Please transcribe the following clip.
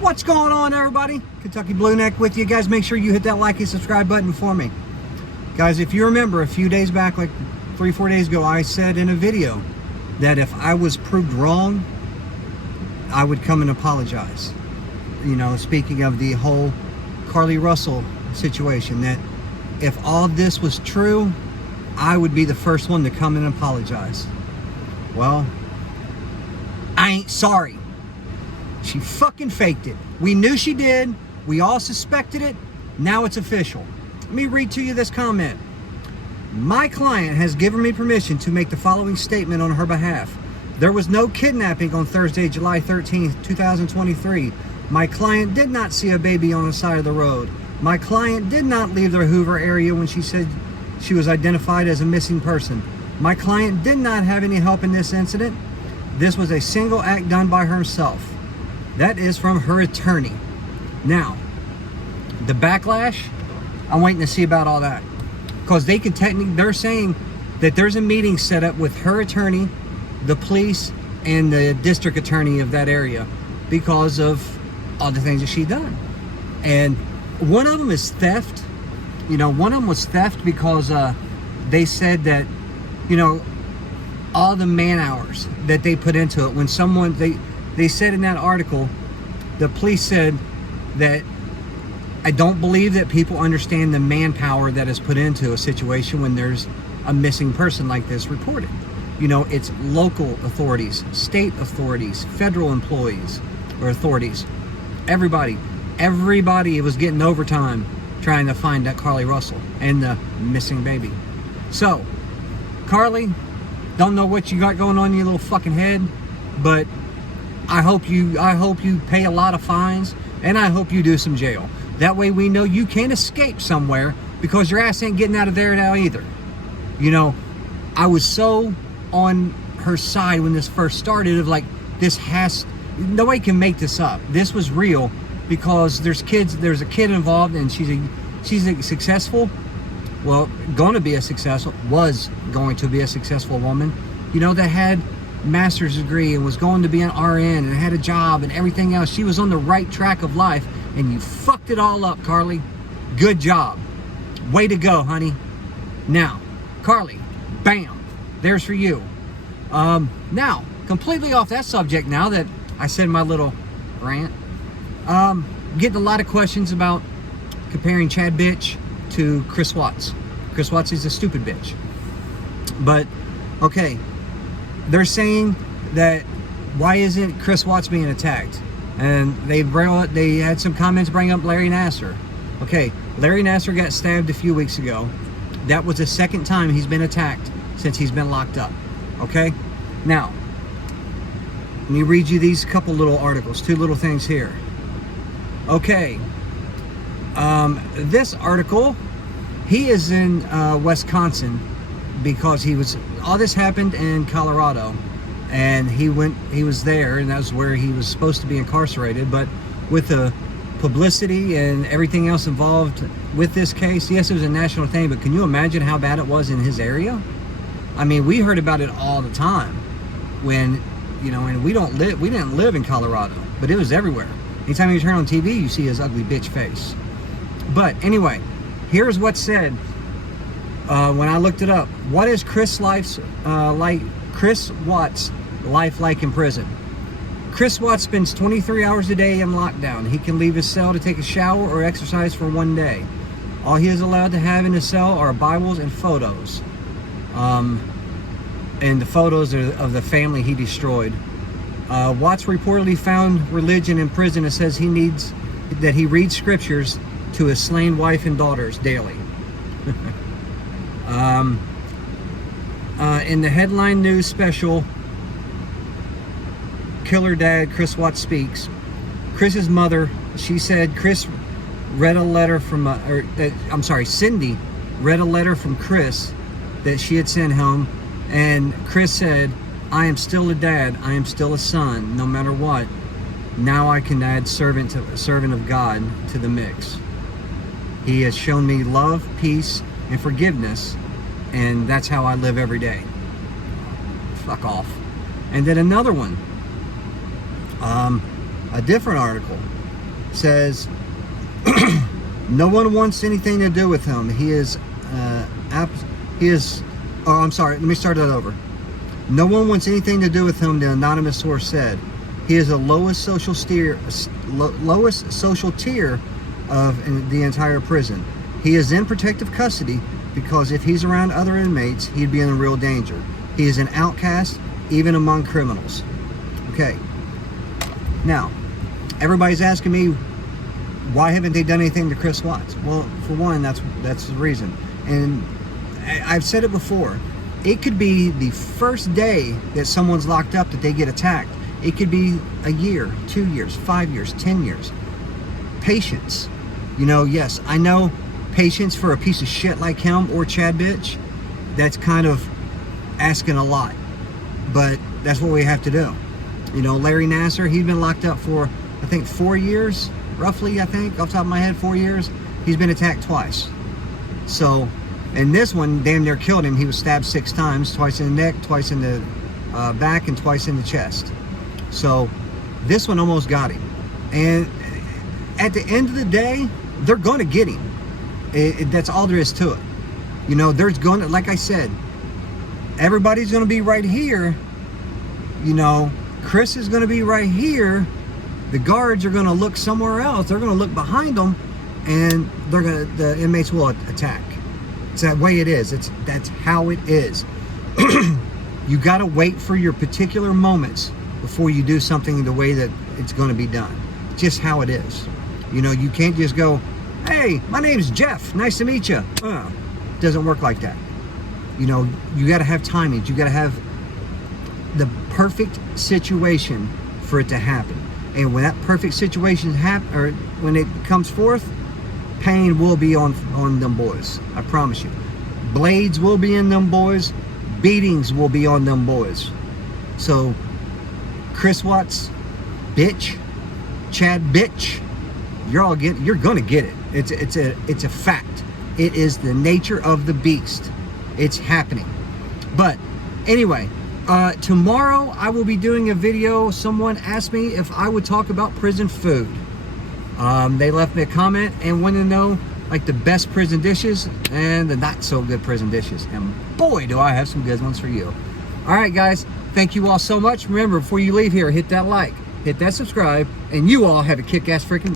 What's going on, everybody? Kentucky Blueneck with you guys. Make sure you hit that like and subscribe button for me, guys. If you remember, a few days back, like 3-4 days ago, I said in a video that if I was proved wrong, I would come and apologize. You know, speaking of the whole Carlee Russell situation, that if all this was true, I would be the first one to come and apologize. Well, I ain't sorry. She fucking faked it. We knew she did. We all suspected it. Now it's official. Let me read to you this comment. My client has given me permission to make the following statement on her behalf. There was no kidnapping on Thursday, July 13th, 2023. My client did not see a baby on the side of the road. My client did not leave the Hoover area when she said she was identified as a missing person. My client did not have any help in this incident. This was a single act done by herself. That is from her attorney. Now, the backlash, I'm waiting to see about all that. Because they can technically, they're saying that there's a meeting set up with her attorney, the police, and the district attorney of that area because of all the things that she done. And one of them is theft. You know, one of them was theft because they said that, you know, all the man hours that they put into it. When someone, they said in that article, the police said that I don't believe that people understand the manpower that is put into a situation when there's a missing person like this reported. You know, it's local authorities, state authorities, federal employees or authorities. Everybody was getting overtime trying to find that Carlee Russell and the missing baby. So, Carlee, don't know what you got going on in your little fucking head, but I hope you pay a lot of fines, and I hope you do some jail. That way we know you can't escape somewhere, because your ass ain't getting out of there now either. You know, I was so on her side when this first started of like, nobody can make this up. This was real because there's a kid involved, and she's a successful, was going to be a successful woman, you know, that had master's degree and was going to be an RN and had a job and everything else. She was on the right track of life, and you fucked it all up, Carlee. Good job. Way to go, honey. Now, Carlee, bam, there's for you. Now, completely off that subject now that I said my little rant, getting a lot of questions about comparing Chad Bitch to Chris Watts. Chris Watts is a stupid bitch. But, okay, they're saying that why isn't Chris Watts being attacked? And they had some comments bring up Larry Nassar. Okay, Larry Nassar got stabbed a few weeks ago. That was the second time he's been attacked since he's been locked up. Okay, now let me read you these couple little articles, two little things here. Okay, this article, he is in Wisconsin because all this happened in Colorado, and he was there, and that was where he was supposed to be incarcerated. But with the publicity and everything else involved with this case, yes, it was a national thing, but can you imagine how bad it was in his area? I mean, we heard about it all the time when, you know, and we didn't live in Colorado, but it was everywhere. Anytime you turn on TV, you see his ugly bitch face. But anyway, here's what's said when I looked it up. What is Chris Watts' life like in prison? Chris Watts spends 23 hours a day in lockdown. He can leave his cell to take a shower or exercise for one day. All he is allowed to have in his cell are Bibles and photos. And the photos are of the family he destroyed. Watts reportedly found religion in prison and says he reads scriptures to his slain wife and daughters daily. In the headline news special, Killer Dad Chris Watts Speaks, Chris's mother, she said Chris read a letter from, Cindy read a letter from Chris that she had sent home, and Chris said, I am still a dad, I am still a son, no matter what. Now I can add servant of God to the mix. He has shown me love, peace, and forgiveness, and that's how I live every day. Fuck off. And then another one, a different article. says, no one wants anything to do with him. Oh, I'm sorry. Let me start that over. No one wants anything to do with him, the anonymous source said. He is the lowest social tier of the entire prison. He is in protective custody because if he's around other inmates, he'd be in real danger. He is an outcast, even among criminals. Okay. Now, everybody's asking me, why haven't they done anything to Chris Watts? Well, for one, that's the reason. And I've said it before. It could be the first day that someone's locked up that they get attacked. It could be a year, 2 years, 5 years, 10 years. Patience. You know, yes, I know patience for a piece of shit like him or Chad bitch, that's kind of asking a lot. But that's what we have to do. You know, Larry Nassar, he'd been locked up for, I think, 4 years, roughly, I think, off the top of my head, 4 years. He's been attacked twice. So, and this one damn near killed him. He was stabbed 6 times, twice in the neck, twice in the back, and twice in the chest. So, this one almost got him. And at the end of the day, they're going to get him. That's all there is to it. You know, there's going to, like I said, everybody's going to be right here. You know, Chris is going to be right here. The guards are going to look somewhere else. They're going to look behind them, and the inmates will attack. It's that way it is. That's how it is. You got to wait for your particular moments before you do something the way that it's going to be done. Just how it is. You know, you can't just go, hey, my name's Jeff. Nice to meet you. It doesn't work like that. You know, you got to have timings. You got to have the perfect situation for it to happen. And when that perfect situation or when it comes forth, pain will be on them boys. I promise you. Blades will be in them boys. Beatings will be on them boys. So, Chris Watts, bitch, Chad, bitch, you're gonna get it. It's a fact. It is the nature of the beast. It's happening. But anyway, tomorrow I will be doing a video. Someone asked me if I would talk about prison food. They left me a comment and wanted to know like the best prison dishes and the not so good prison dishes. And boy, do I have some good ones for you. All right, guys. Thank you all so much. Remember, before you leave here, hit that like, hit that subscribe, and you all have a kick-ass freaking